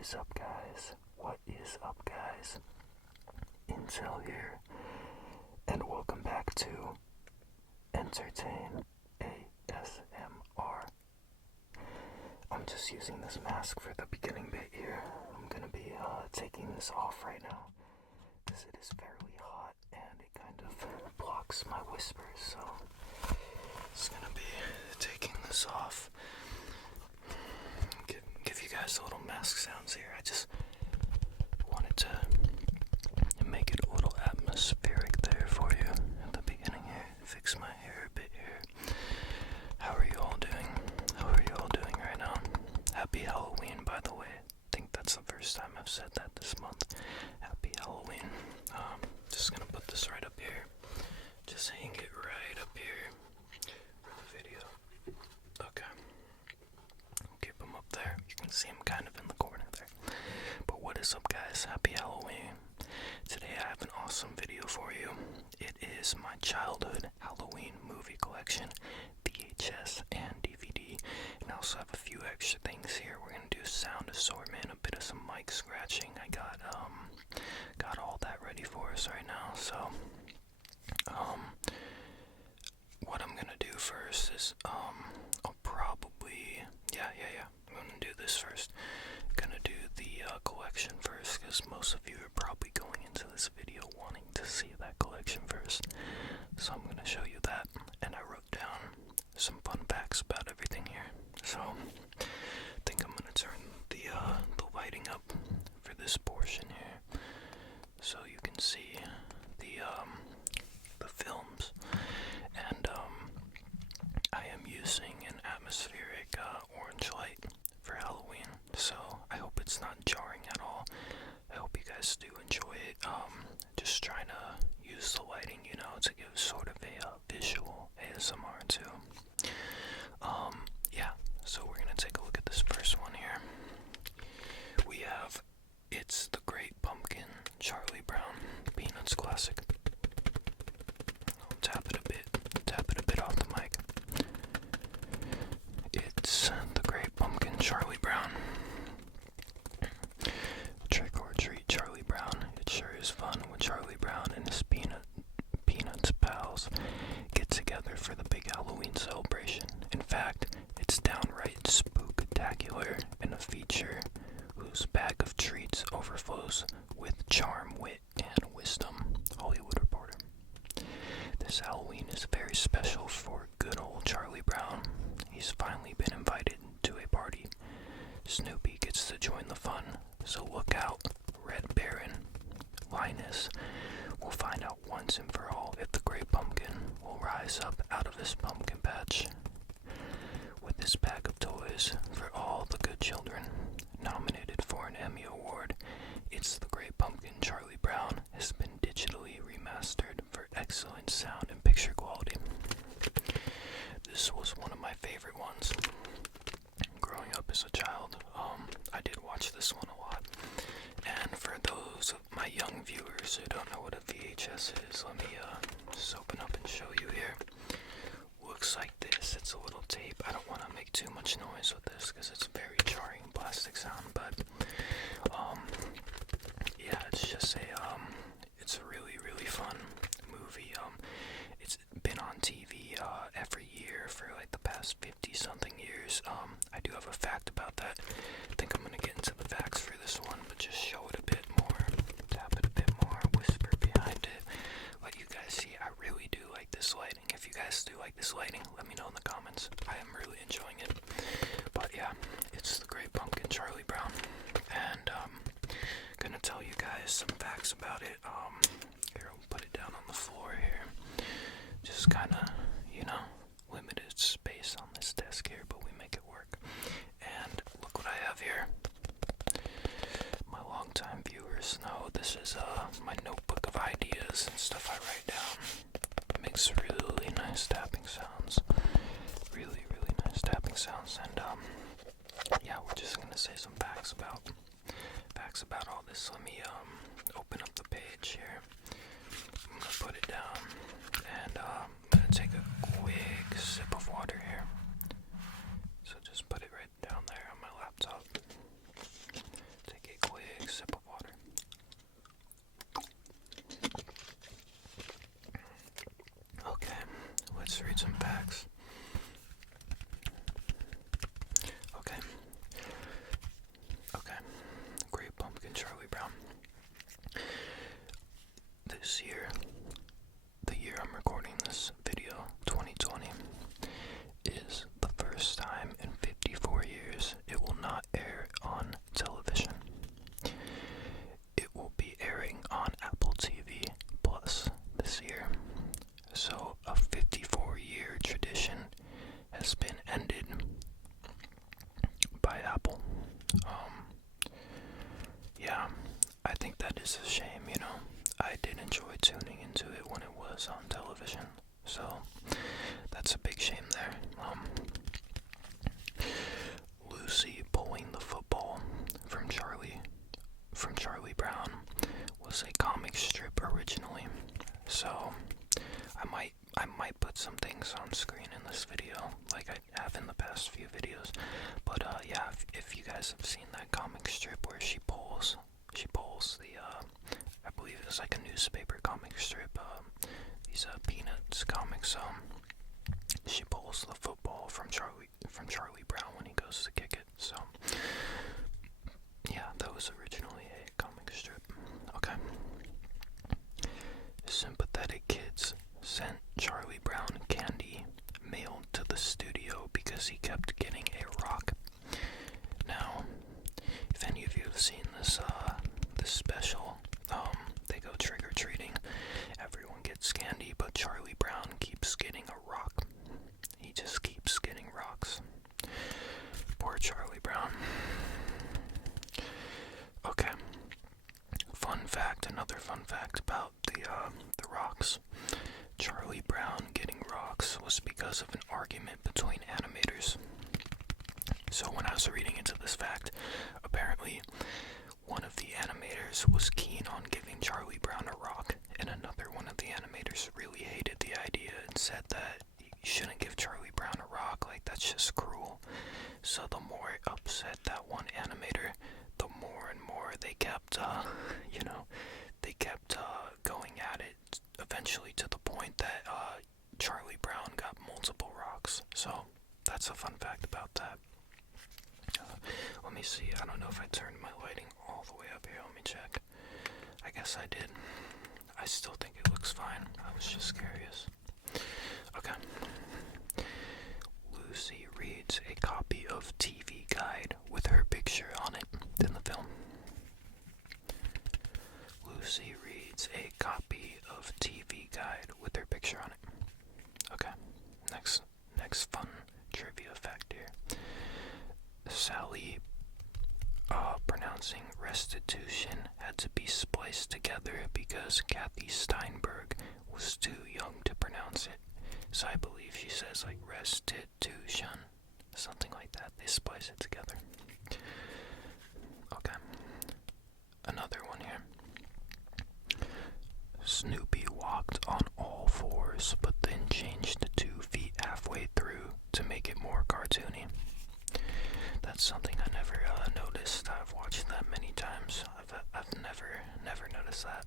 is up, guys? What is up, guys? Intel here, and welcome back to Entertain ASMR. I'm just using this mask for the beginning bit here. I'm gonna be taking this off right now because it is fairly hot and it kind of blocks my whispers, so it's gonna be taking this off. Give you guys a little mask sounds here. I just wanted to make it a little atmospheric there for you at the beginning here. Fix my hair a bit here. How are you all doing? How are you all doing right now? Happy Halloween, by the way. I think that's the first time I've said that this month. Happy Halloween. Just gonna put this right up here. Just hang it right up here for the video. Okay. Keep them up there. You can see them kind of in the corner there. But what is up, guys? Happy Halloween. Today I have an awesome video for you. It is my childhood Halloween movie collection, VHS and DVD. And I also have a few extra things here. We're gonna do sound assortment, a bit of some mic scratching. I got all that ready for us right now. So what I'm gonna do first is I'll probably I'm gonna do this first. I'm gonna do the collection first because most of you are probably going into this video wanting to see that collection first. So I'm gonna show you that, and I wrote down some fun facts about everything here. So I think I'm gonna turn the lighting up for this portion here, so you can see the films. And I am using an atmospheric orange light for Halloween, so I hope it's not jarring at all. I hope you guys do enjoy it. Just trying to use the lighting, to give sort of a visual ASMR too. So we're gonna take a look at this first one here. We have It's the Great Pumpkin, Charlie Brown, Peanuts classic. I'll tap it a bit off the mic. It's the Great Pumpkin, Charlie Brown. Trick or treat, Charlie Brown. It sure is fun when Charlie Brown and his Peanuts pals get together for the big Halloween celebration. In fact, it's downright spooktacular and a feature whose bag of treats overflows with charm, wit, and wisdom. Hollywood Reporter. This Halloween is very special for good old Charlie Brown. He's finally been invited to a party. Snoopy gets to join the fun, so look out, Red Baron. Linus will find out once and for all if the Great Pumpkin will rise up out of his pumpkin patch with this bag of toys for all the good children. Nominated for an Emmy Award, It's the Great Pumpkin, Charlie Brown has been digitally remastered for excellent sound and picture quality. This was one of my favorite ones. Growing up as a child, I did watch this one a lot. And for those of my young viewers who don't know what a VHS is, let me just open up and show you here. Looks like this. It's a little tape. I don't want to make too much noise with this because it's very jarring plastic sound, but it's just it's a really fun movie. It's been on TV every year for like the past 50-something years. I do have a fact about that. I think I'm gonna get into the facts for this one, but just show it a bit more, tap it a bit more, whisper behind it, let you guys see. I really do like this lighting. If you guys do like this lighting, let me know in the comments. I am really enjoying it. But yeah, It's the Great Pumpkin, Charlie Brown, and gonna tell you guys some facts about it. Here, I'll put it down on the floor here. Just kind of, limited space on this desk here, but we make it work. And look what I have here. My longtime viewers know this is my notebook of ideas and stuff I write down. It makes really nice tapping sounds. Really nice tapping sounds. And we're just gonna say some facts about all this. Let me open up the page here. I'm gonna put it down, and I'm gonna take a quick sip of water here. So just put it right down there on my laptop. Take It is a shame, you know. I did enjoy tuning into it when it was on television, so that's a big shame there. Lucy pulling the football from Charlie Brown was a comic strip originally, so I might put some things on screen in this video, like I have in the past few videos. But yeah, if you guys have seen that comic strip where she pulls the I believe it was like a newspaper comic strip, these Peanuts comics. She pulls the football from Charlie Brown when he goes to kick it. So yeah, that was originally a comic strip. Okay. Sympathetic kids sent Charlie Brown candy mailed to the studio because he kept getting a rock. Now, if any of you have seen this special, they go trick-or-treating, everyone gets candy, but Charlie Brown keeps getting a rock. He just keeps getting rocks. Poor Charlie Brown. Okay. Another fun fact about the rocks. Charlie Brown getting rocks was because of an argument between animators. So when I was reading into this fact, apparently one of the animators was keen on giving Charlie Brown a rock, and another one of the animators really hated the idea and said that you shouldn't give Charlie Brown a rock, like that's just cruel. So the more it upset that one animator, the more and more they kept, going at it, eventually to the point that Charlie Brown got multiple rocks. So that's a fun fact about that. Let me see, I don't know if I turned my lighting all the way up here. Let me check. I guess I did. I still think it looks fine. I was just curious. Okay. Lucy reads a copy of TV Guide with her picture on it in the film. Lucy reads a copy of TV Guide with her picture on it. Okay. Next fun trivia fact here. Sally pronouncing restitution had to be spliced together because Kathy Steinberg was too young to pronounce it. So I believe she says like restitution, something like that. They splice it together. Okay. Another one here. Snoopy walked on all fours, but then changed to 2 feet halfway through to make it more cartoony. That's something I never noticed. I've watched that many times. I've never noticed that.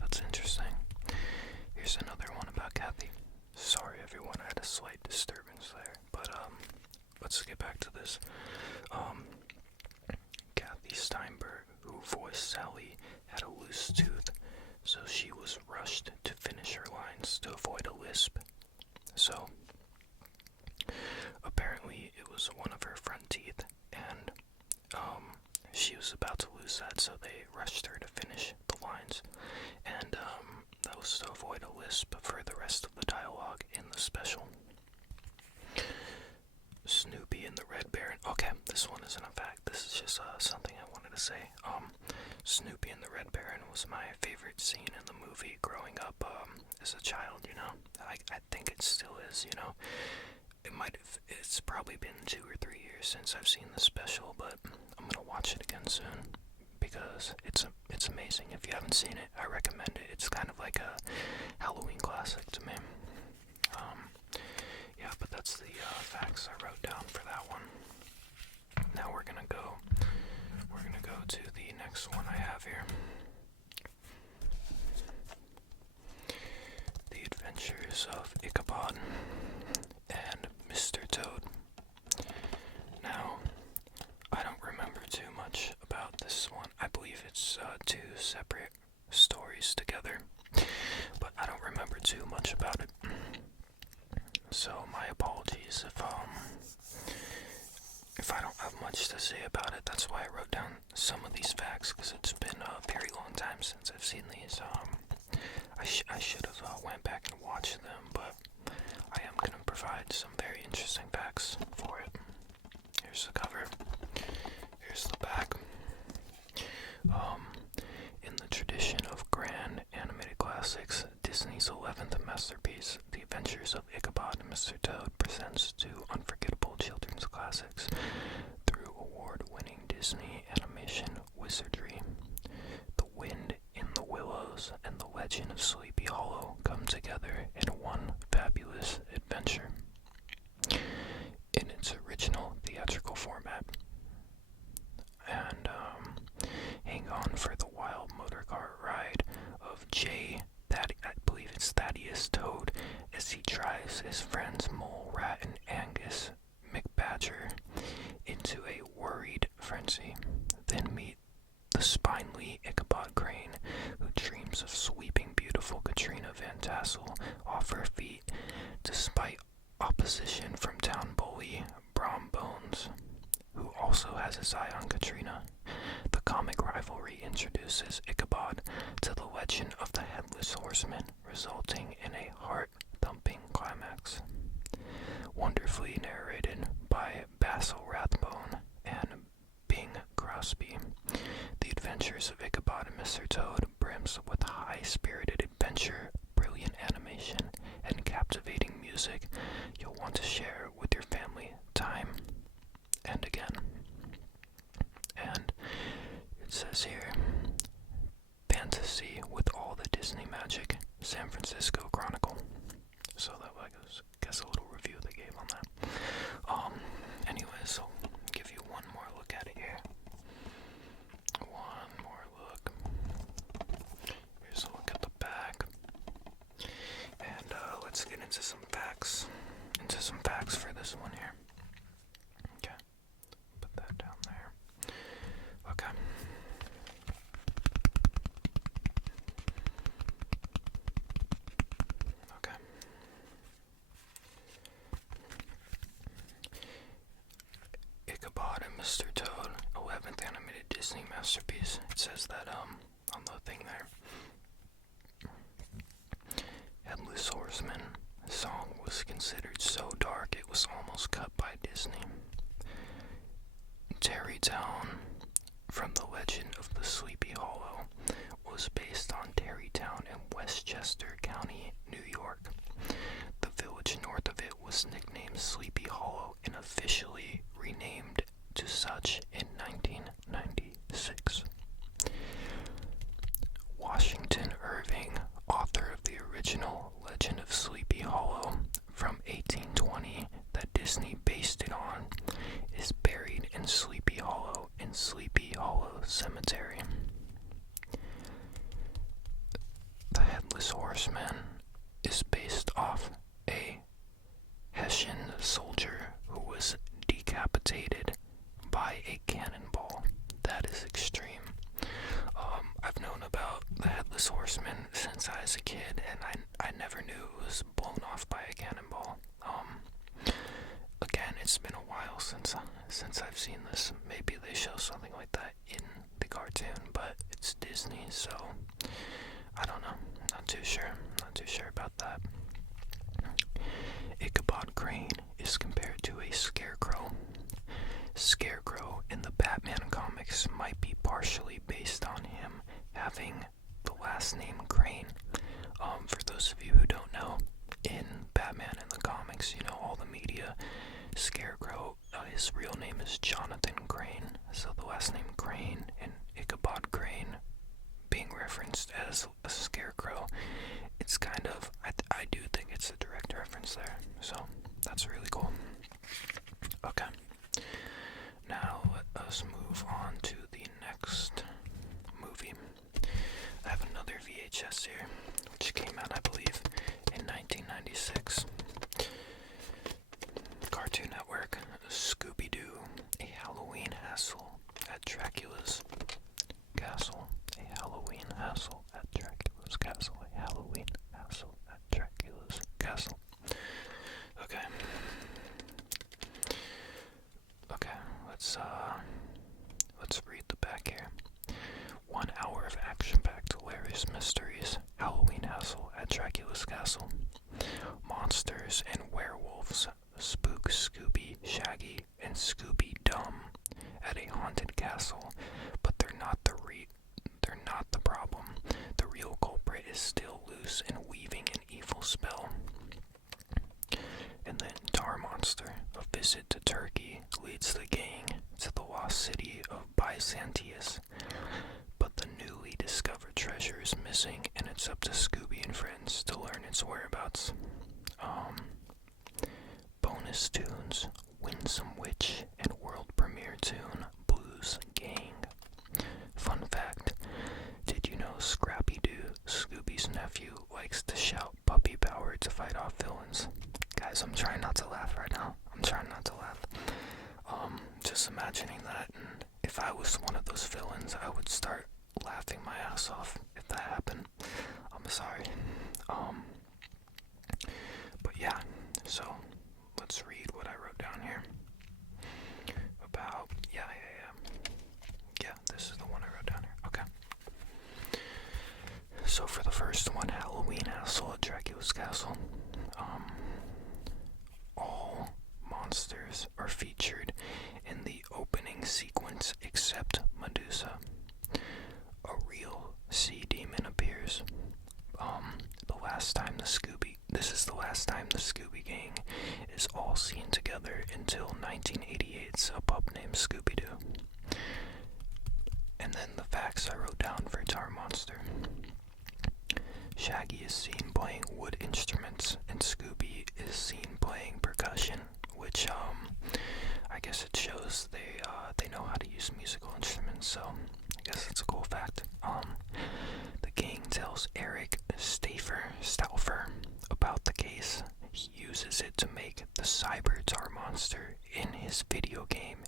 That's interesting. Here's another one about Kathy. Sorry everyone, I had a slight disturbance there. But let's get back to this. Kathy Steinberg, who voiced Sally, had a loose tooth, so she was rushed to finish her lines to avoid a lisp. So apparently it was one of her front teeth, and she was about to lose that, so they rushed her to finish the lines, and that was to avoid a lisp for the rest of the dialogue in the special. Snoopy and the Red Baron. Okay, this one isn't a fact. This is just something I wanted to say. Snoopy and the Red Baron was my favorite scene in the movie growing up as a child, you know. I think it still is, you know. It's probably been 2 or 3 years since I've seen the special, but I'm gonna watch it again soon because it's amazing. If you haven't seen it, I recommend it. It's kind of like a Halloween classic to me. Yeah, but that's the facts I wrote down for that one. Now we're gonna go to the next one I have here. The Adventures of ICHABOD and Mr. Toad. Now, I don't remember too much about this one. I believe it's 2 separate stories together, but I don't remember too much about it. So my apologies if I don't have much to say about it. That's why I wrote down some of these facts, because it's been a very long time since I've seen these. I should have went back and watched them, but I am going to provide some very interesting facts for it. Here's the cover. Here's the back. In the tradition legend of Sleepy Hollow come together in one fabulous adventure. In its original theatrical format. And hang on for the wild motorcar ride of I believe it's Thaddeus Toad, as he drives his friends Mole Rat and Angus McBadger into a worried frenzy. Then meet the spindly Ichabod Crane, who dreams of sweeping beautiful Katrina Van Tassel off her feet, despite opposition from town bully Brom Bones, who also has his eye on Katrina. The comic rivalry introduces Ichabod to the legend of the Headless Horseman, resulting in a heart-thumping climax. Wonderfully narrated by Basil Rathbone and Bing Crosby, the adventures of Ichabod and Mr. Toad brims with high-spirited adventure, brilliant animation, and captivating music you'll want to share with your family time and again. And it says here, fantasy with all the Disney magic, San Francisco Chronicle. So that was, I guess, a little review they gave on that. Anyways, I'll give you one more look at it here. One more look. Here's a look at the back. And let's get into some facts. For this one here. Okay. Put that down there. Okay. Okay. Ichabod and Mr. Toad, 11th animated Disney masterpiece. It says that on the thing there. Headless Horseman song was considered so dark it was almost cut by Disney. Tarrytown, from the legend of the Sleepy Hollow, was based on Tarrytown in Westchester County, New York. The village north of it was nicknamed Sleepy Hollow and officially renamed to such in 1996. Washington Irving, author of the original Legend of Sleepy Hollow from 1820 that Disney based it on, is buried in Sleepy Hollow Cemetery. The Headless Horseman is based off a Hessian soldier who was decapitated by a cannonball. That is extreme. I've known about the Headless Horseman since I was a kid, and I never knew it was blown off by a cannonball. Again, it's been a while since I've seen this. Maybe they show something like that in the cartoon, but it's Disney, so I don't know. Not too sure about that. Ichabod Crane is compared to a scarecrow. Scarecrow in the Batman comics might be partially based on him having the last name Crane. For those of you who don't know, in Batman in the comics, you know, all the media, Scarecrow, his real name is Jonathan Crane, so the last name Crane and Ichabod Crane being referenced as a scarecrow, it's kind of, I do think it's a direct reference there, so that's really cool. Okay, now let us move on to the next movie. I have another VHS here, which came out, I believe, in 1996. Cartoon Network, Scooby-Doo, a Halloween hassle at Dracula's castle. A Halloween hassle at Dracula's castle. A Halloween hassle at Dracula's castle. Okay. Okay, let's read the back here. 1 hour of action-packed hilarious mysteries. Halloween hassle at Dracula's castle. Monsters and werewolves spook Scooby, Shaggy, and Scooby-Dum at a haunted castle, but they're not the problem. The real culprit is still loose and weaving an evil spell. And then Tar Monster, a visit to Turkey, leads the gang to the lost city of Byzantius, but the newly discovered treasure is missing and its it's up to Scooby and friends to learn its whereabouts. Bonus tunes, Winsome Witch, and world premiere tune, Blues Gang. Fun fact, did you know Scrappy-Doo, Scooby's nephew, likes to shout puppy power to fight off villains? Guys, I'm trying not to laugh right now. I'm trying not to laugh. Just imagining that, and if I was one of those villains, I would start laughing my ass off if that happened. I'm sorry. But yeah, so let's read what I wrote down here about, yeah, this is the one I wrote down here. Okay. So for the first one, Halloween Hassle at Dracula's Castle, all monsters are featured in the opening sequence except Medusa. A real sea demon appears. This is the last time the Scooby Gang is all seen together until 1988's A Pup Named Scooby-Doo. And then the facts I wrote down for Tar Monster. Shaggy is seen playing wood instruments, and Scooby is seen playing percussion, which I guess it shows they know how to use musical instruments, so I guess that's a cool fact. The gang tells Eric Stauffer about the case. He uses it to make the Cyber Tar Monster in his video game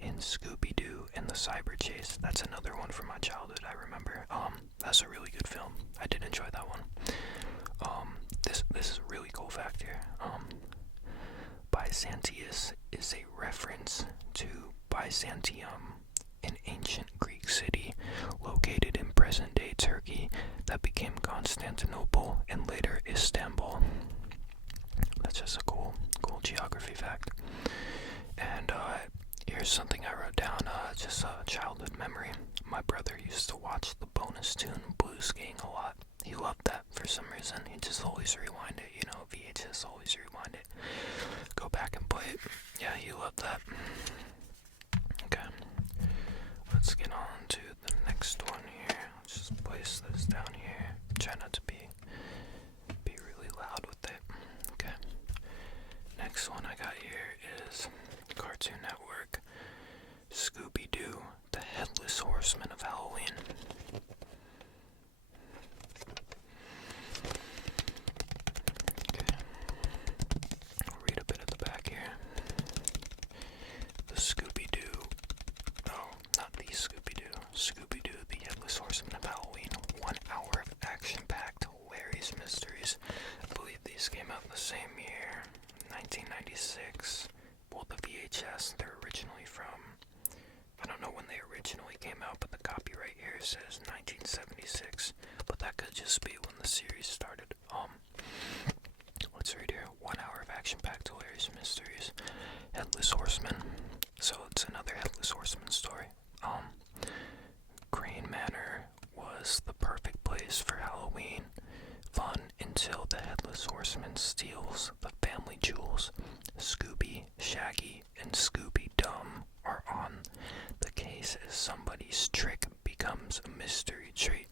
in Scooby-Doo and the Cyber Chase. That's another one from my childhood, I remember. That's a really good film. I did enjoy that one. This is a really cool fact here. Byzantius is a reference to Byzantium, an ancient Greek city located in present-day Turkey that became Constantinople and later Istanbul. That's just a cool geography fact. And here's something I wrote down, just a childhood memory. My brother used to watch the bonus tune Blues Gang a lot. He loved that for some reason. He just always rewind it, VHS always rewind it. Go back and play it. Yeah, he loved that. Okay. Let's get on to the next one here. Let's just place this down here. Try not to be really loud with it. Okay. Next one I got here is Cartoon Network. Scooby-Doo, the Headless Horseman of Halloween. Okay. I'll read a bit at the back here. The Scooby-Doo, not the Scooby-Doo, Scooby-Doo, the Headless Horseman of Halloween. 1 hour of action-packed, hilarious mysteries. I believe these came out the same year, 1996. Well, the VHS, they're originally from, I don't know when they originally came out, but the copyright here says 1976. But that could just be when the series started. Let's read here. 1 hour of action-packed, hilarious mysteries. Headless Horseman. So it's another Headless Horseman story. Crane Manor was the perfect place for Halloween fun until the Headless Horseman steals the family jewels. Scooby, Shaggy, and Scooby-Dum are on the case as somebody's trick becomes a mystery treat.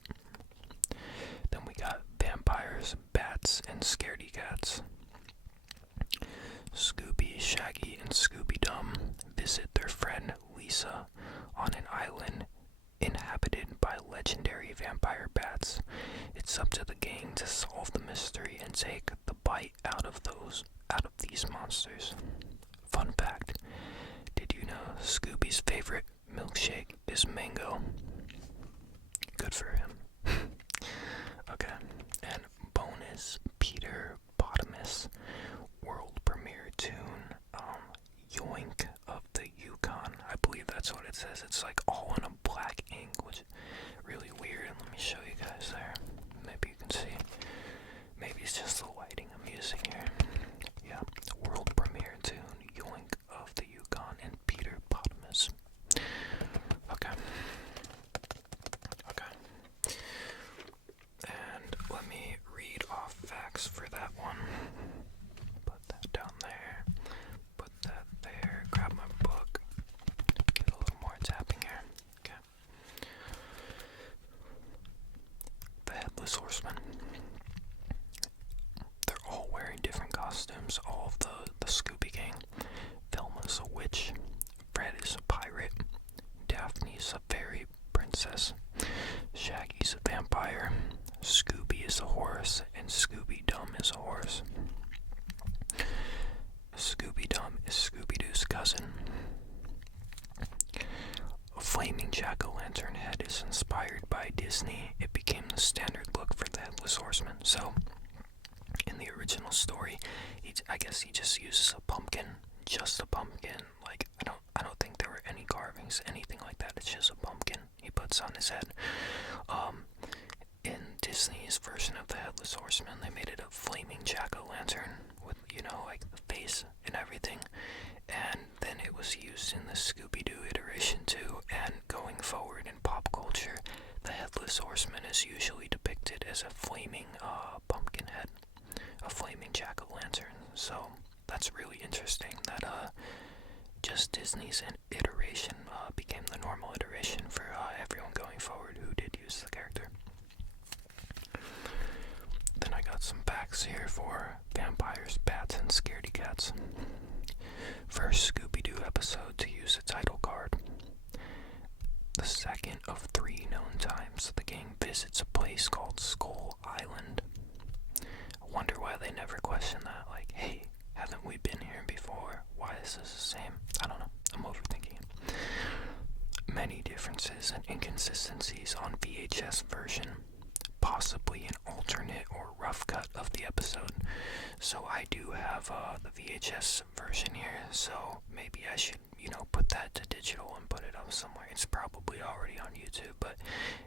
Then we got vampires, bats, and scaredy cats. Scooby, Shaggy, and Scooby-Dum visit their friend Lisa on an island inhabited by legendary vampire bats. It's up to the gang to solve the mystery and take the bite out of these monsters. Fun fact, did you know Scooby's favorite milkshake is mango? Good for him. Okay, and bonus Peter Potamus world premiere tune, Yoink of the Yukon. I believe that's what it says. It's like all in a black ink, which is really weird. Let me show you guys there. Maybe you can see. Maybe it's just the lighting I'm using here. Yeah, world premiere tune, Yoink of the Yukon, and Peter Potamus. Okay. Minnie's a fairy princess, Shaggy's a vampire, Scooby is a horse, and Scooby-Dum is a horse. Scooby-Dum is Scooby-Doo's cousin. A flaming jack-o'-lantern head is inspired by Disney. It became the standard look for the Headless Horseman. So, in the original story, I guess he just uses a pumpkin, just a pumpkin. Like, I don't think there were any carvings, anything like that. It's just a pumpkin he puts on his head. In Disney's version of the Headless Horseman, they made it a flaming jack-o'-lantern with, like the face and everything. And then it was used in the Scooby-Doo iteration too. And going forward in pop culture, the Headless Horseman is usually depicted as a flaming pumpkin head, a flaming jack-o'-lantern. So that's really interesting that just Disney's iteration became the normal iteration for everyone going forward who did use the character. Then I got some facts here for vampires, bats, and scaredy cats. First Scooby-Doo episode to use a title card. The second of 3 known times the gang visits a place called Skull Island. I wonder why they never question that. Like, hey, haven't we been here before? Why is this the same? I don't know. I'm overthinking it. Many differences and inconsistencies on VHS version. Possibly an alternate or rough cut of the episode. So I do have the VHS version here, so maybe I should, put that to digital and put it up somewhere. It's probably already on YouTube, but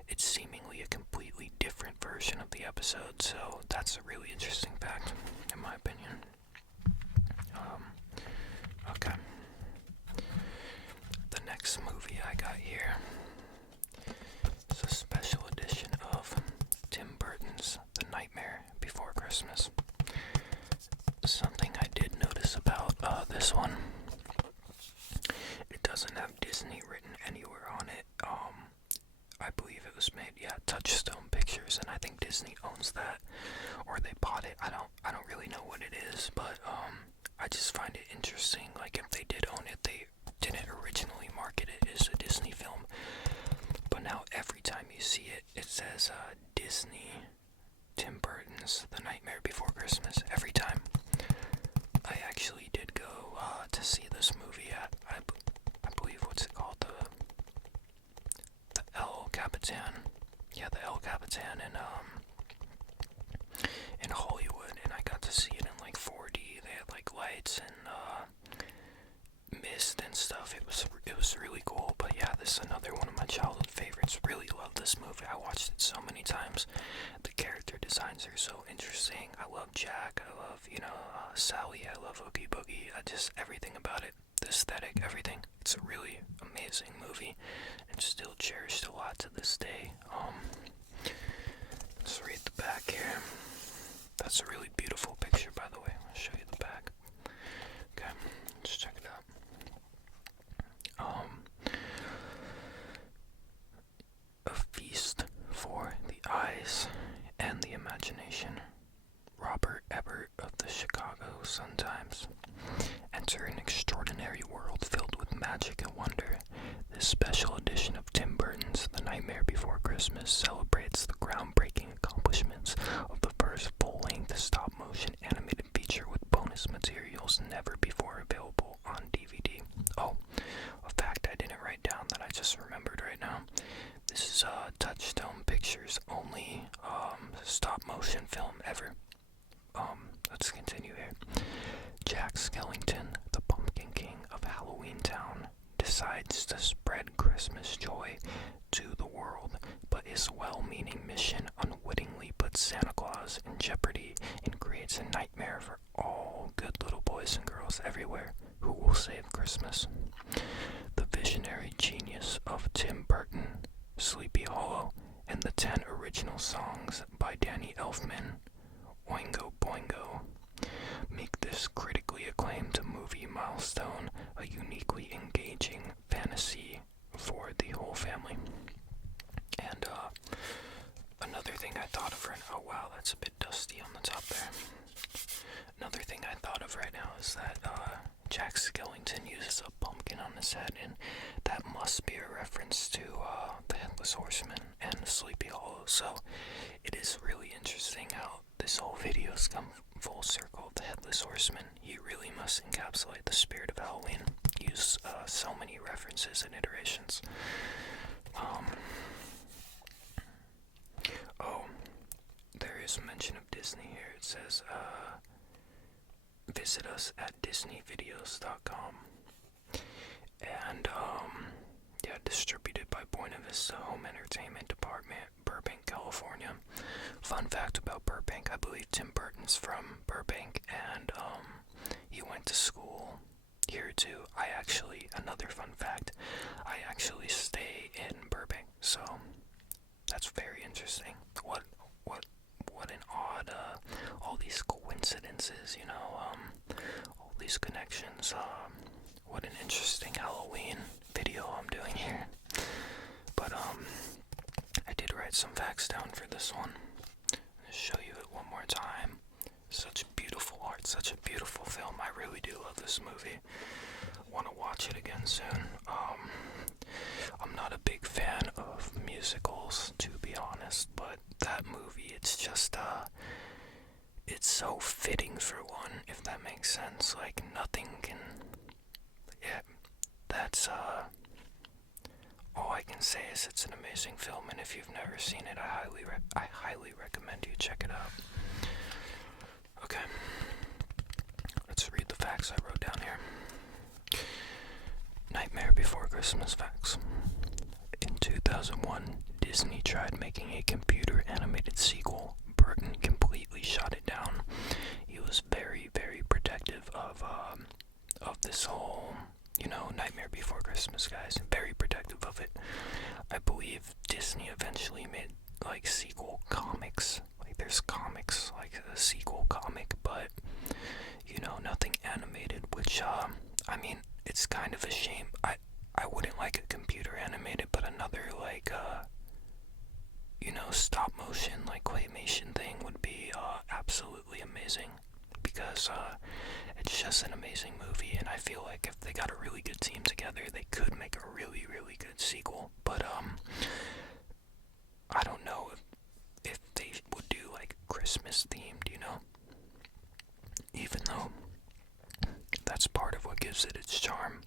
it's seemingly a completely different version of the episode, so that's a really interesting fact, in my opinion. Okay. The next movie I got here is a special edition of Tim Burton's The Nightmare Before Christmas. Something I did notice about this one, it doesn't have Disney written anywhere on it. I believe it was made, Touchstone Pictures, and I think Disney owns that, or they bought it. I don't really know what it is, but I just find it interesting. Like, if they did own it, they didn't originally market it as a Disney film, but now every time you see it, it says Disney, Tim Burton's The Nightmare Before Christmas. Every time. I actually did go to see this movie at, I believe, what's it called, the El Capitan. Yeah, the El Capitan in Hollywood, and I got to see it in like 4D. They had like lights and mist and stuff. It was really cool. But yeah, this is another one of my childhood favorites. Really love this movie. I watched it so many times. The character designs are so interesting. I love Jack. I love, Sally. I love Oogie Boogie. Everything about it. The aesthetic, everything. It's a really amazing movie and still cherished a lot to this day. Let's read the back here. That's a really beautiful picture, by the way. I'll show you the back. Okay, let's check it out. A feast for the eyes and the imagination. Robert Ebert of the Chicago Sun-Times. Enter an extraordinary world filled with magic and wonder. This special edition of Tim Burton's The Nightmare Before Christmas celebrates the groundbreaking accomplishments of the first full-length stop-motion animated feature with bonus materials never before available on DVD. Oh, a fact I didn't write down that I just remembered right now. This is Touchstone Pictures' only stop-motion film ever. Let's continue here. Jack Skellington, the Pumpkin King of Halloween Town, decides to spread Christmas joy to the world, but his well-meaning mission unwittingly puts Santa Claus in jeopardy and creates a nightmare for all good little boys and girls everywhere who will save Christmas. The visionary genius of Tim Burton, Sleepy Hollow, and the 10 original songs by Danny Elfman, Oingo Boingo, make this critically acclaimed movie milestone a uniquely engaging fantasy for the whole family. And another thing I thought of right now, oh wow, that's a bit dusty on the top there. Another thing I thought of right now is that Jack Skellington uses a pumpkin on his head, and that must be a reference to Headless Horseman and Sleepy Hollow. So it is really interesting how this whole video's come full circle of the Headless Horseman. He really must encapsulate the spirit of Halloween. Use so many references and iterations. Oh, there is mention of Disney here. It says, visit us at disneyvideos.com. And, yeah, distributed by Buena Vista Home Entertainment Department, Burbank, California. Fun fact about Burbank, I believe Tim Burton's from Burbank, and, he went to school here too. Another fun fact, I actually stay in Burbank, so that's very interesting. What an odd, all these coincidences, you know, all these connections. What an interesting Halloween video I'm doing here. But, I did write some facts down for this one. I'll show you it one more time. Such beautiful art, such a beautiful film. I really do love this movie. Want to watch it again soon. I'm not a big fan of musicals, to be honest, but that movie, it's just, it's so fitting for one, if that makes sense. Like, nothing can, yeah, that's, all I can say is it's an amazing film, and if you've never seen it, I highly recommend you check it out. Okay, let's read the facts I wrote down here. Nightmare Before Christmas facts. In 2001, Disney tried making a computer-animated sequel. Burton completely shot it down. He was very, very protective of this whole, you know, Nightmare Before Christmas, guys. Very protective of it. I believe Disney eventually made, like, sequel comics. Like, there's comics, like a sequel comic, but, you know, nothing animated, which, I mean, it's kind of a shame. I wouldn't like a computer animated, but another, like, you know, stop motion, like, claymation thing would be, absolutely amazing, because, it's just an amazing movie, and I feel like if they got a really good team together, they could make a really, really good sequel, but, I don't know if they would do, like, Christmas themed, you know, even though that's part of what gives it its charm.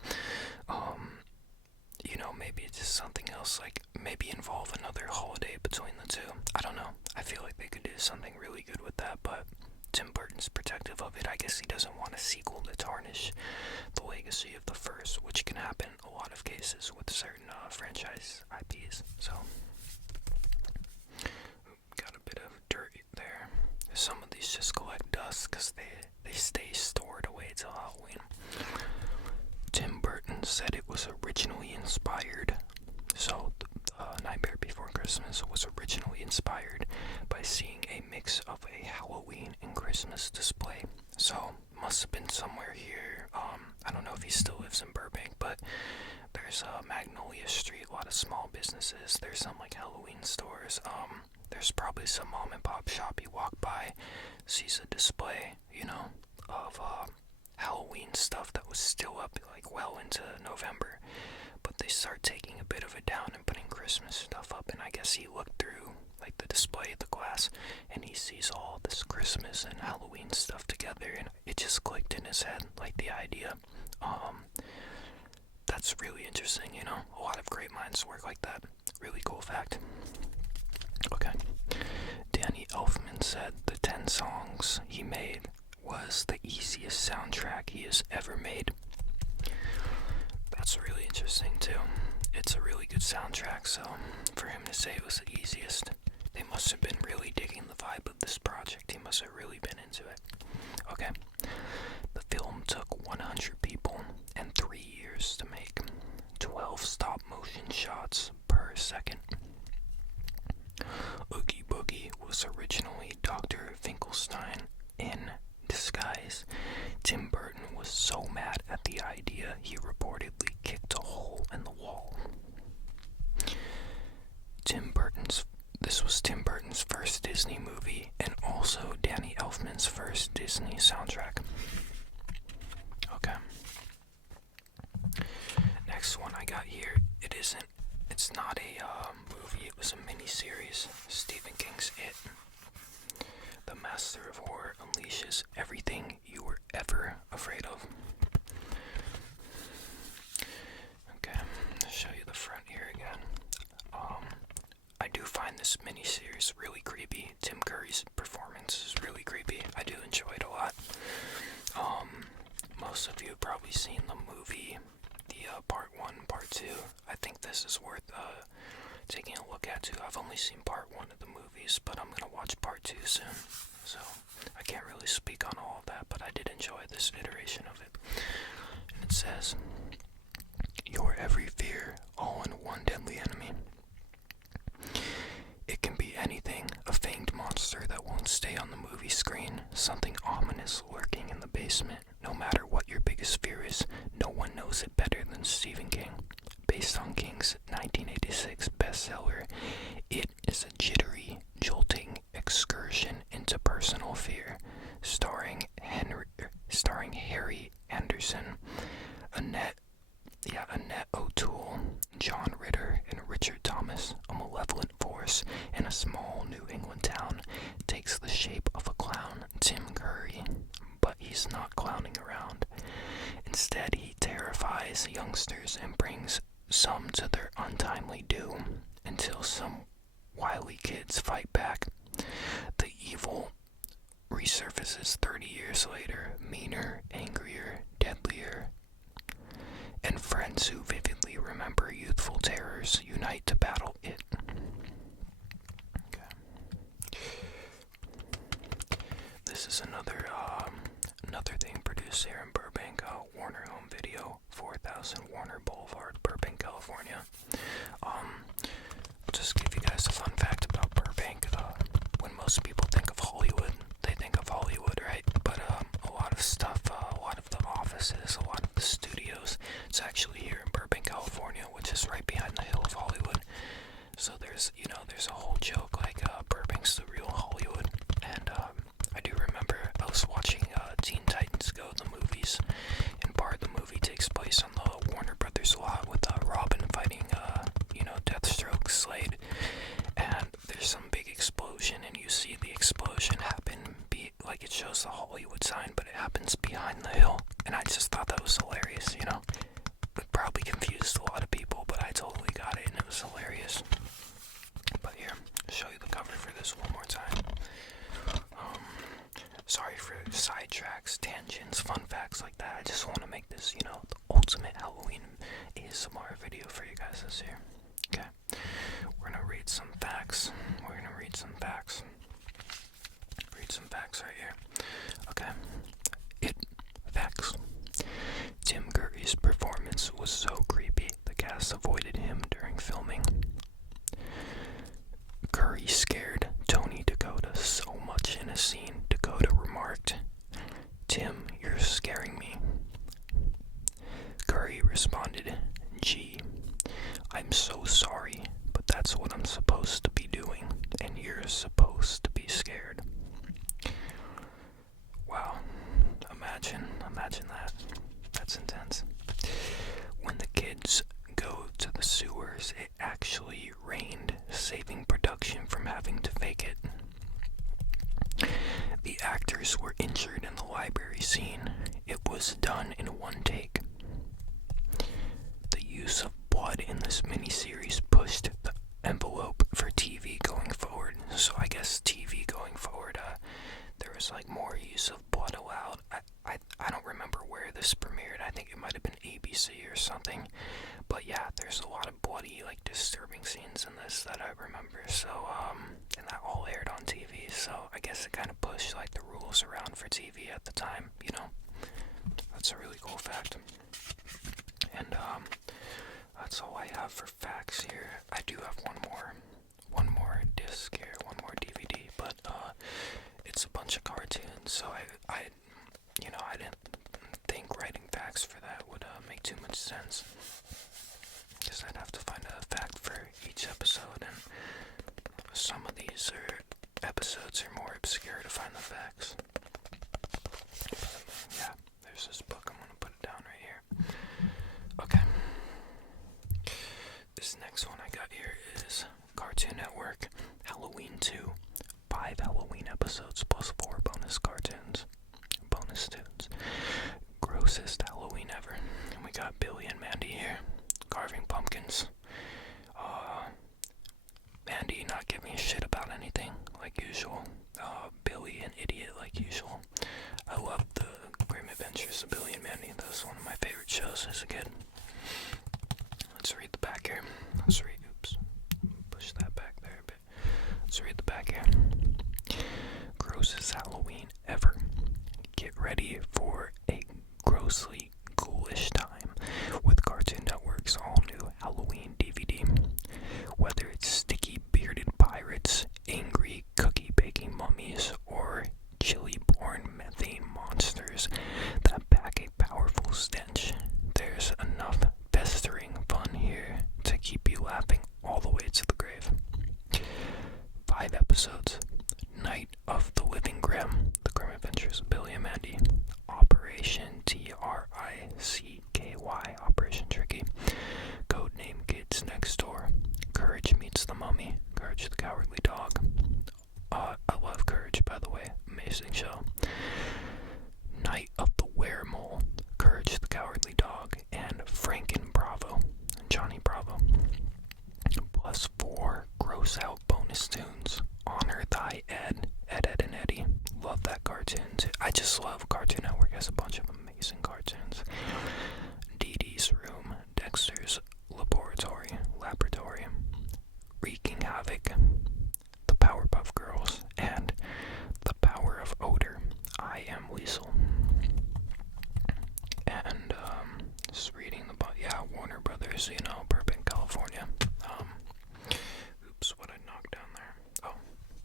You know, maybe it's just something else, like maybe involve another holiday between the two. I don't know. I feel like they could do something really good with that, but Tim Burton's protective of it. I guess he doesn't want a sequel to tarnish the legacy of the first, which can happen in a lot of cases with certain franchise IPs. So, got a bit of dirt there. Some of these just collect dust because they stay stored away till Halloween. Tim Burton said it was originally inspired. So, Nightmare Before Christmas was originally inspired by seeing a mix of a Halloween and Christmas display. So, must have been somewhere here. I don't know if he still lives in Burbank, but there's Magnolia Street, a lot of small businesses. There's some like Halloween stores. There's probably some mom and pop shop you walk by, sees a display, you know, of Halloween stuff that was still up like well into November, but they start taking a bit of it down and putting Christmas stuff up, and I guess he looked through like the display of the glass and he sees all this Christmas and Halloween stuff together, and it just clicked in his head, like the idea. That's really interesting, you know, a lot of great minds work like that. Really cool fact. Okay, Danny Elfman said the 10 songs he made was the easiest soundtrack he has ever made. That's really interesting too. It's a really good soundtrack, so for him to say it was the easiest, they must have been really digging the vibe of this project. He must have really been into it. Okay, the film took 100 people and 3 years to make. 12 stop motion shots per second. Oogie Boogie was originally Dr. Finkelstein in disguise. Tim Burton was so mad at the idea, he reportedly kicked a hole in the wall. This was Tim Burton's first Disney movie, and also Danny Elfman's first Disney soundtrack. Okay. Next one I got here, it's It's not a movie, it was a mini-series. Stephen King's It. The master of horror unleashes everything you were ever afraid of. Okay, I'll show you the front here again. I do find this miniseries really creepy. Tim Curry's performance is really creepy. I do enjoy it a lot. Most of you have probably seen the movie, the part 1, part 2. I think this is worth taking a look at too. I've only seen part 1 of the movies, but I'm gonna watch part 2 soon. So I can't really speak on all of that, but I did enjoy this iteration of it. And it says, your every fear, all in one deadly enemy. It can be anything, a famed monster that won't stay on the movie screen, something ominous lurking in the basement. No matter what your biggest fear is, no one knows it better than Stephen King. Based on King's 1986 bestseller, it is a jittery, jolting excursion into personal fear, starring Harry Anderson, Annette O'Toole, John Ritter, and Richard Thomas. A malevolent force in a small New England town takes the shape of a clown, Tim Curry, but he's not clowning around. Instead, he terrifies youngsters and brings some to their untimely doom until some wily kids fight back. The evil resurfaces 30 years later, meaner, angrier, deadlier, and friends who vividly remember youthful terrors unite to battle it. Okay. This is another thing produced here in Burbank, Warner Home Video, 4000 Warner Boulevard, Burbank, California. I'll just give you guys a fun fact about Burbank. When most people think of Hollywood, they think of Hollywood, right? But a lot of stuff, a lot of the offices, a lot of the studios, it's actually here in Burbank, California, which is right behind the hill of Hollywood. So there's a whole joke like Burbank's the real Hollywood. And I do remember I was watching Teen Titans Go, the movies, and part of the movie takes place on the Warner Brothers lot with Robin fighting, Deathstroke, Slade, and there's some big explosion, and you see the explosion happen, like it shows the Hollywood sign, but it happens behind the hill, and I just thought that was hilarious, It probably confused a lot of people, but I totally got it, and it was hilarious. But here, I'll show you the cover for this one more time. Sorry for sidetracks, tangents, fun facts like that. I just want to make this, the ultimate Halloween ASMR video for you guys this year. Okay, we're gonna read some facts. Read some facts right here. Okay, facts. Tim Curry's performance was so creepy, the cast avoided him during filming. Curry scared Tony Dakota so much in a scene, Dakota remarked, "Tim, you're scaring me." Curry responded, "Gee, I'm so sorry, but that's what I'm supposed to be doing, and you're supposed to be scared." Wow, imagine that. That's intense. When the kids go to the sewers, it actually rained, saving production from having to fake it. The actors were injured in the library scene. It was done in one take. The use of blood in this miniseries pushed the envelope for TV going forward. So I guess TV going forward, there was like more use of blood allowed. I don't remember where this premiered. I think it might have been ABC or something. But yeah, there's a lot of bloody, like, disturbing scenes in this that I remember. So, and that all aired on TV. So I guess it kind of pushed, like, the rules around for TV at the time, That's a really cool fact. And, that's all I have for facts here. I do have one more disc here, one more DVD, but, it's a bunch of cartoons, so I didn't think writing facts for that would make too much sense, because I'd have to find a fact for each episode, and some of these episodes are more obscure to find the facts. But, yeah, there's this book. I'm gonna put it down right here. Okay. This next one I got is Cartoon Network, Halloween 2, 5 Halloween episodes plus 4 bonus tunes. Grossest Halloween ever. And we got Billy and Mandy here, carving pumpkins. Mandy not giving a shit about anything, like usual. Billy an idiot, like usual. I loved the Grim Adventures of Billy and Mandy. That was one of my favorite shows as a kid. Let's read the back here. Oops. Push that back there a bit. Let's read the back here. Grossest Halloween ever. Get ready for a grossly ghoulish time with Cartoon Network's all-new Halloween DVD. Whether it's sticky bearded pirates, angry cookie baking mummies, or chili-born methane monsters that pack a powerful stench, there's enough festering fun here to keep you laughing all the way to the grave. 5 episodes. Night of the Living Grim, The Grim Adventures of Billy and Mandy, Operation TRICKY, Operation Tricky, Codename Kids Next Door, Courage Meets the Mummy, Courage the Cowardly Dog. I love Courage, by the way, amazing show. Night of the Weremole, Courage the Cowardly Dog, and Franken Bravo, Johnny Bravo. Plus 4 gross out bonus tunes. Honor Thy Ed, Ed, and Eddie. Love that cartoon too. I just love Cartoon Network. Has a bunch of amazing cartoons. Dee Dee's Room, Dexter's Laboratory, Wreaking Havoc, The Powerpuff Girls, and The Power of Odor. I Am Weasel. And just reading the Warner Brothers, Burbank, California. Oops, what I knocked down there. Oh,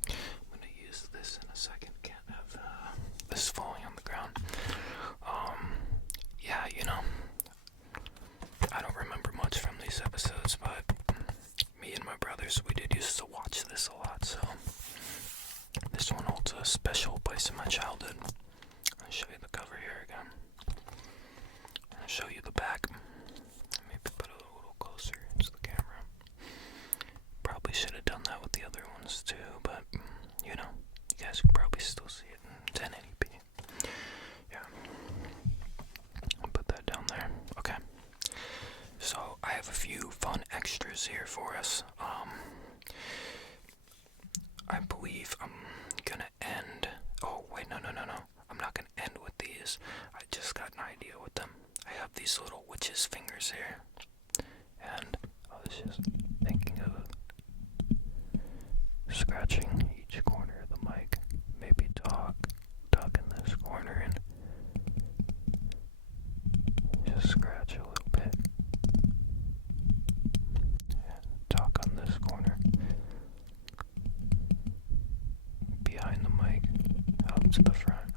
I'm gonna use this in a second. Can't have this falling on the ground. I don't remember much from these episodes, but me and my brothers, we did used to watch this a lot, so this one holds a special place in my childhood. I'll show you the cover here again. I'll show you the back. Maybe put it a little closer to the camera. Probably should have done that with the other ones too, but you guys can probably still see it in 1080p. Yeah. I'll put that down there. Okay. So I have a few fun extras here for us. I believe I'm gonna end. Oh wait, no. I'm not gonna end with these. I just got an idea with them. I have these little witch's fingers here, and I was just thinking of scratching each corner of the mic. Maybe talk in this corner and just scratch a little bit. And talk on this corner. Behind the mic, up to the front.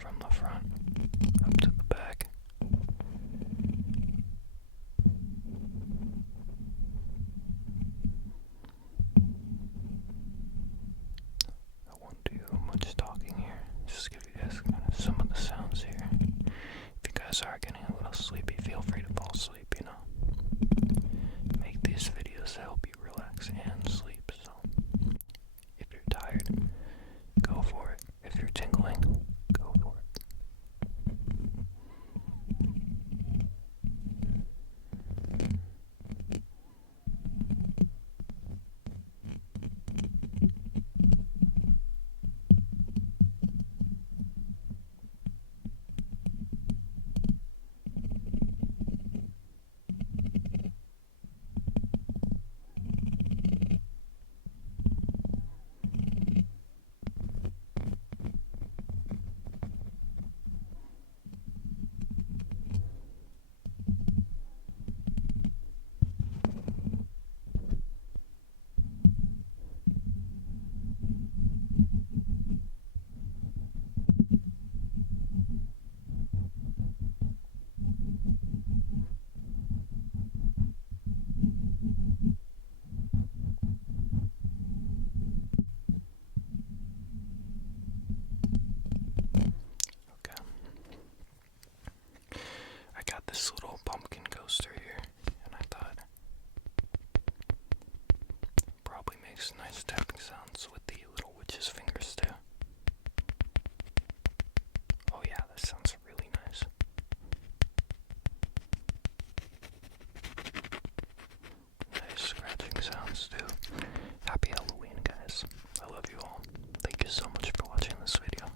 From the front, up to the back. I won't do much talking here. Just give you guys kind of some of the sounds here. If you guys are getting a little sleepy, feel free to fall asleep, Make these videos to help you relax and sleep, so if you're tired, go for it. If you're tingling, go for it. makes nice tapping sounds with the little witch's fingers too. Oh yeah, that sounds really nice. Nice scratching sounds too. Happy Halloween, guys. I love you all. Thank you so much for watching this video.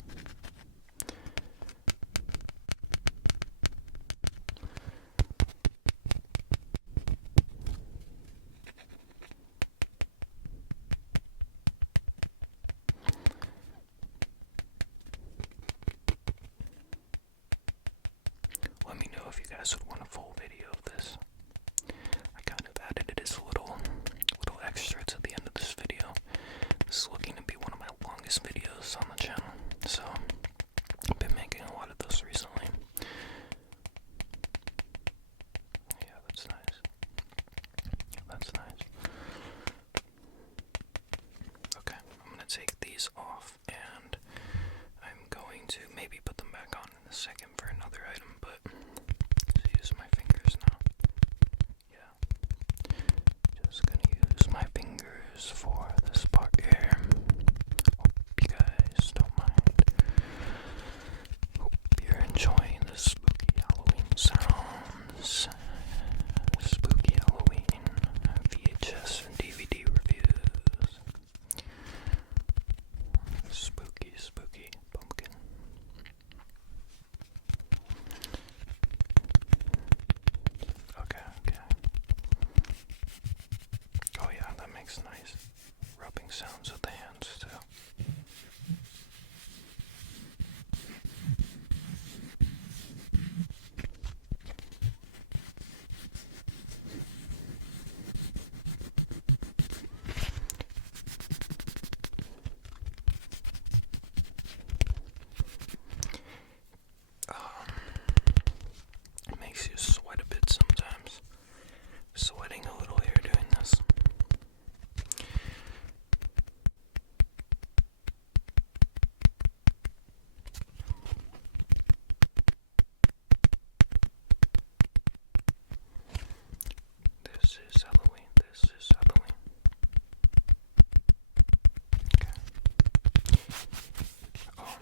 Let me know if you guys would want a full video of this. I kind of added it as a little extra to the end of this video. This is looking to be one of my longest videos on the channel, so I've been making a lot of those recently. Yeah, that's nice. That's nice. Okay, I'm gonna take these off and I'm going to maybe put them back on in a second for another item, but just use my fingers now. Yeah. Just gonna use my fingers for this part here. Hope you guys don't mind. Hope you're enjoying the spooky Halloween sounds. Spooky Halloween VHS and DVD reviews. Spooky, spooky pumpkin. Okay. Oh yeah, that makes nice rubbing sounds with the hands too. It makes you sweat a bit sometimes. Sweating a little here doing this. This is Halloween. This is Halloween. Okay. Oh,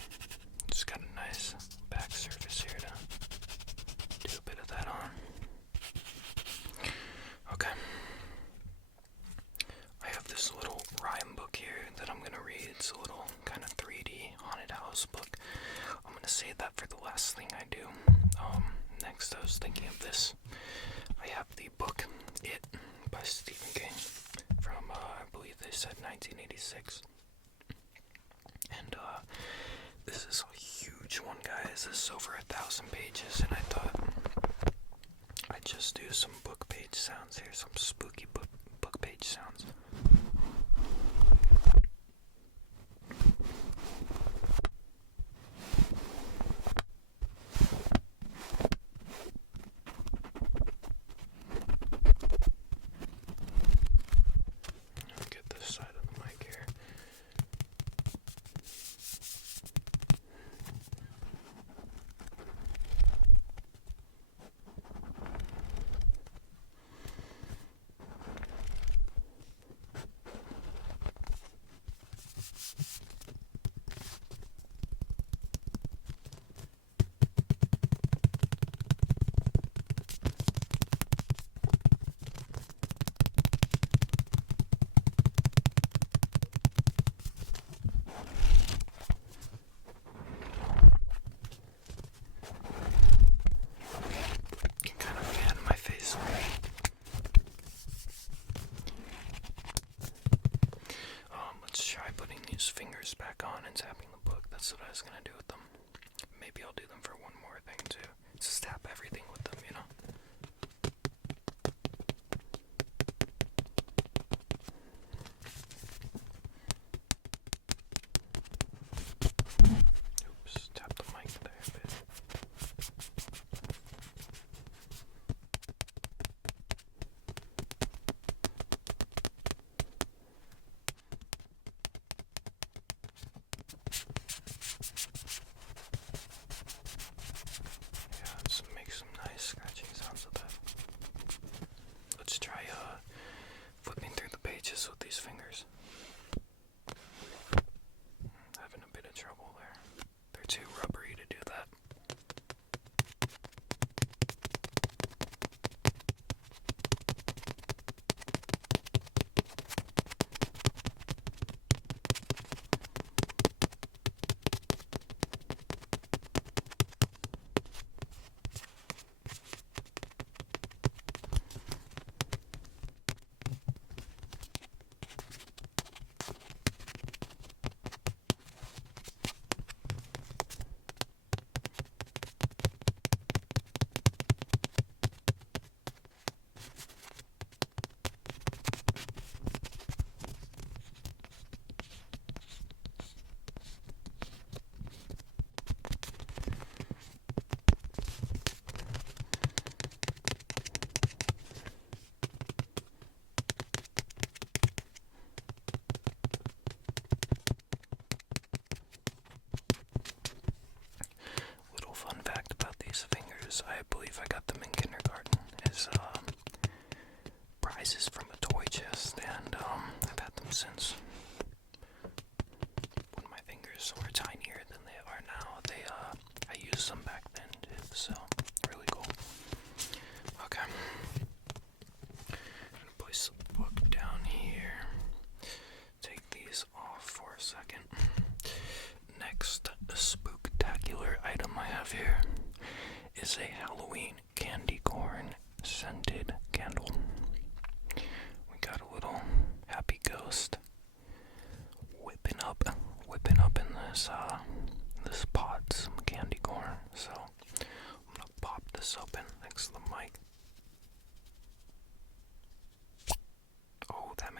just got a nice back surface here to do a bit of that on. Okay. I have this little rhyme book here that I'm gonna read. It's a little kind of 3D haunted house book. I'm gonna save that for the last thing I do. Next I was thinking of this. I have the book It by Stephen King from I believe they said 1986. And this is a huge one, guys. This is over 1,000 pages, and I thought I'd just do some book page sounds here, some spooky book page sounds. Get this side of the mic here. Fingers back on and tapping the book. That's what I was gonna do with them. Maybe I'll do them for one more thing too. Just tap everything with them, you know? Oops, tap the mic there a bit. Flipping through the pages with these fingers.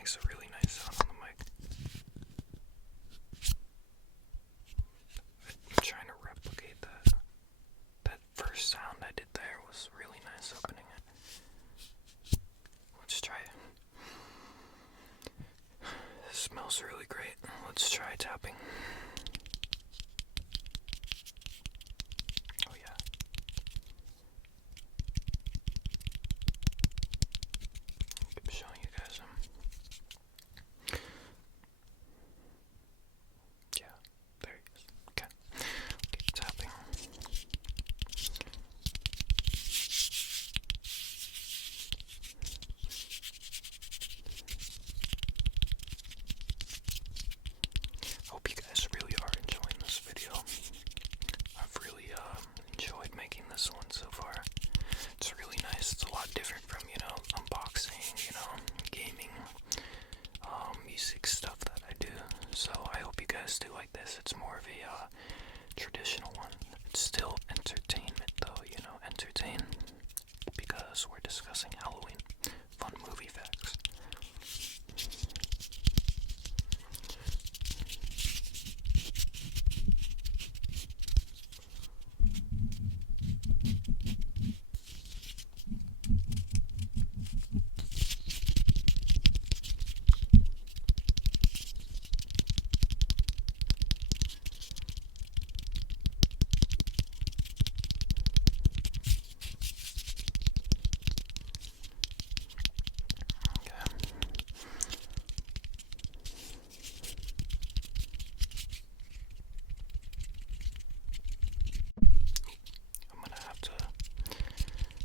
makes a really nice sound on the mic. I'm trying to replicate that. That first sound I did there was really nice opening it. Let's try it. It smells really great. Let's try tapping. Oh yeah. Keep showing you guys them. Yeah, there he is. Okay. Keep tapping. Hope you guys really are enjoying this video. I've really enjoyed making this one so far. It's really nice. It's a lot different from, unboxing, gaming, music stuff that I do. So I hope you guys do like this. It's more of a traditional one. It's still entertainment though, entertain, because we're discussing Halloween. Fun movie facts.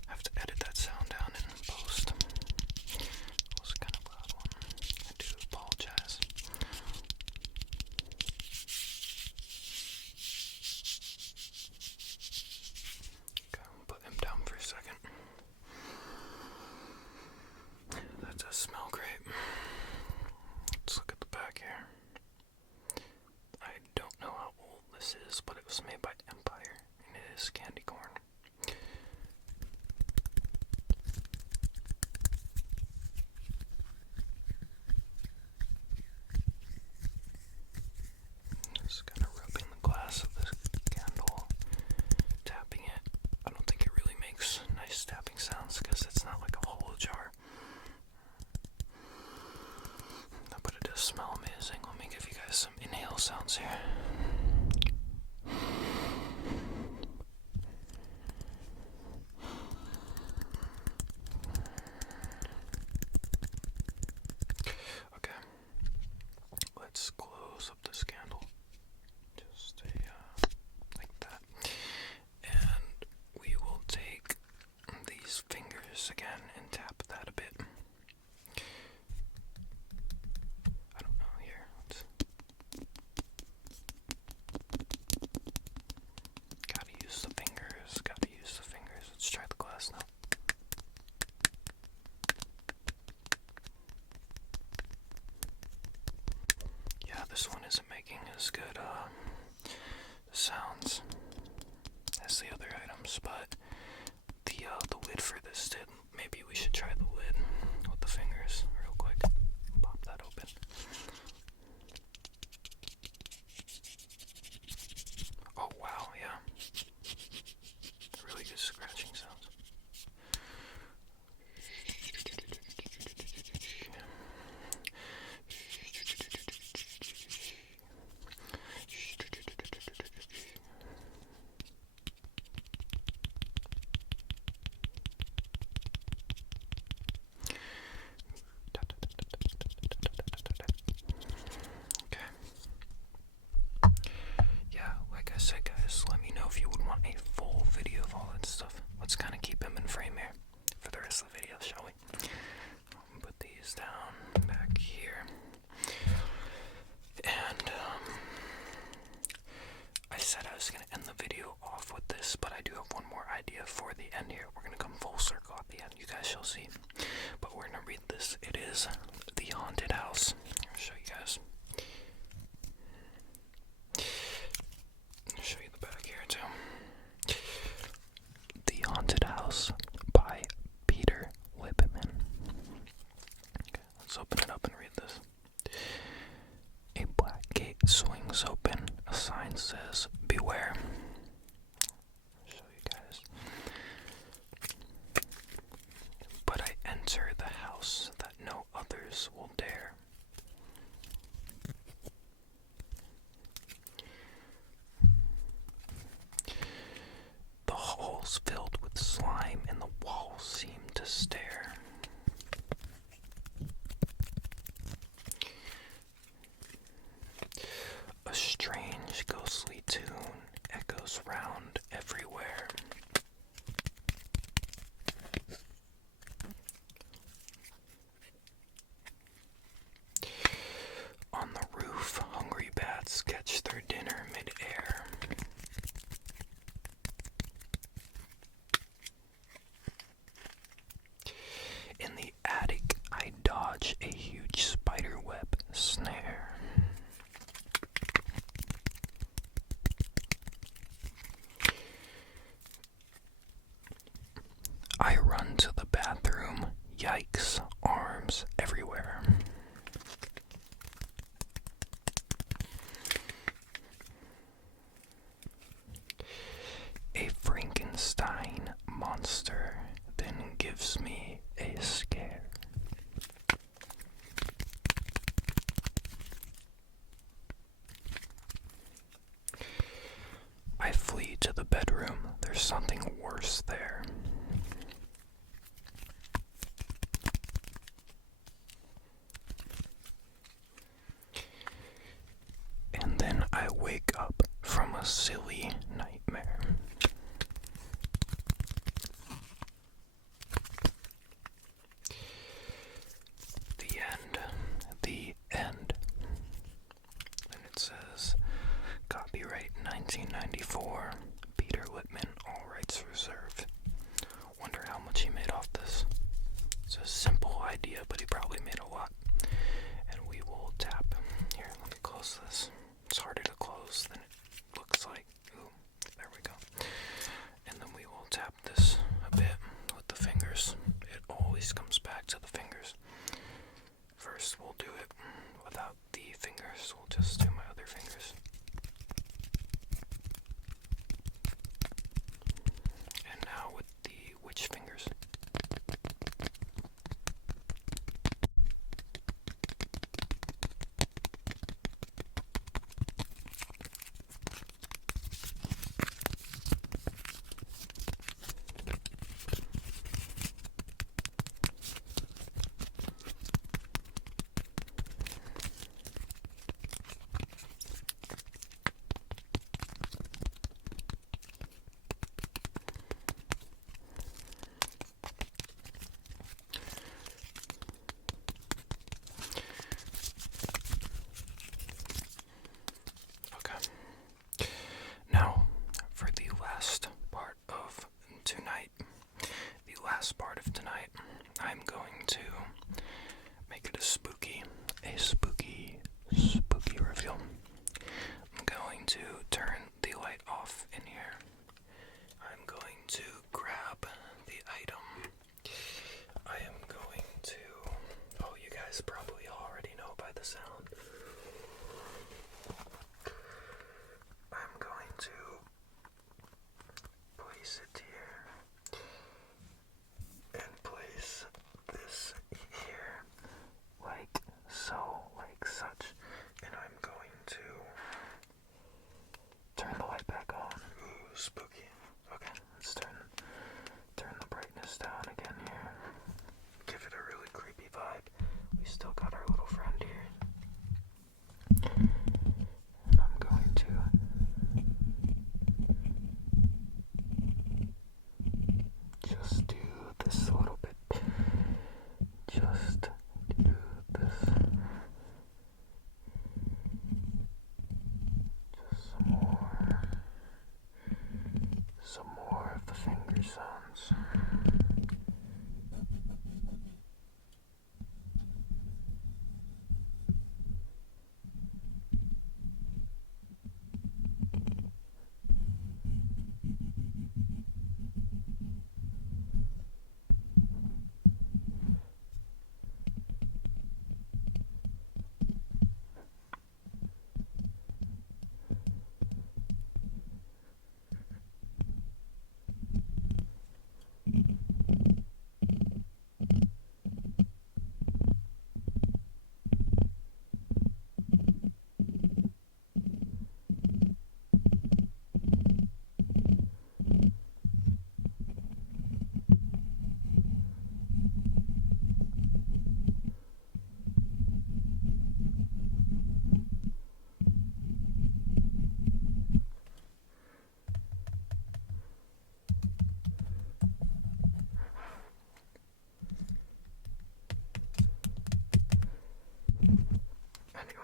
Have to edit that sound down in post. It was kind of loud one. I do apologize. Okay, put him down for a second. That does smell great. Let's look at the back here. I don't know how old this is, but it was made by Empire, and it is candy corn. Just kind of rubbing the glass of this candle, tapping it. I don't think it really makes nice tapping sounds because it's not like a hollow jar. But it does smell amazing. Let me give you guys some inhale sounds here. Okay, let's close up this candle. Just like that. And we will take these fingers again and tap that a bit. I don't know, here. Gotta use the fingers. Let's try the glass now. Yeah, this one isn't making as good sounds as the other items, but the lid for this did. Maybe we should try the lid with the fingers real quick. Pop that open. Oh wow, yeah. Really good scratching sounds. swings open. A sign says, "Beware." I'll show you guys. But I enter the house that no others will dare. The hall's filled with slime and the walls seem to stare. A strange ghostly tune echoes round everywhere. On the roof, hungry bats catch their dinner mid-air. In the attic, I dodge a huge spiderweb snare. I run to the bathroom. Yikes, arms everywhere. A Frankenstein monster then gives me a scare. I flee to the bedroom. There's something worse there. And then I wake up from a silly nightmare. The end. The end. And it says, copyright 1994, Peter Littman, all rights reserved. Wonder how much he made off this. It's a simple idea, but he probably made a lot. And we will tap. Here, let me close this. It's harder to close than it looks like. Ooh, there we go. And then we will tap this a bit with the fingers. It always comes back to the fingers. First, we'll do it without the fingers. We'll just do my other fingers. And now with the which fingers?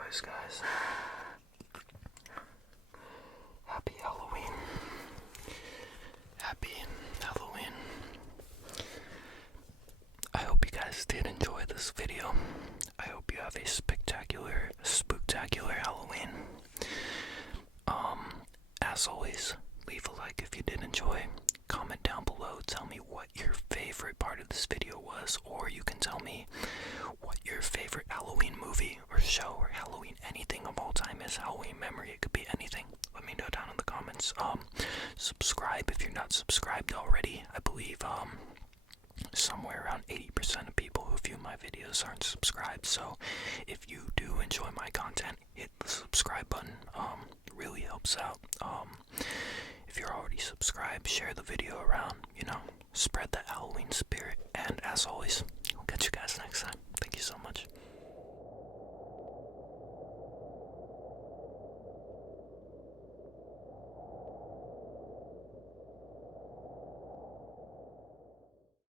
always, guys, happy Halloween. Happy Halloween. I hope you guys did enjoy this video. I hope you have a spectacular, spooktacular Halloween. As always, leave a like if you did enjoy. Comment down below, tell me what your favorite part of this video was, or you can tell me what your favorite Halloween movie or show or Halloween anything of all time is. Halloween memory, it could be anything. Let me know down in the comments. Subscribe if you're not subscribed already. I believe somewhere around 80% of people who view my videos aren't subscribed, so if you do enjoy my content, hit the subscribe button. It really helps out. If you're already subscribed, share the video around, spread the Halloween spirit, and as always,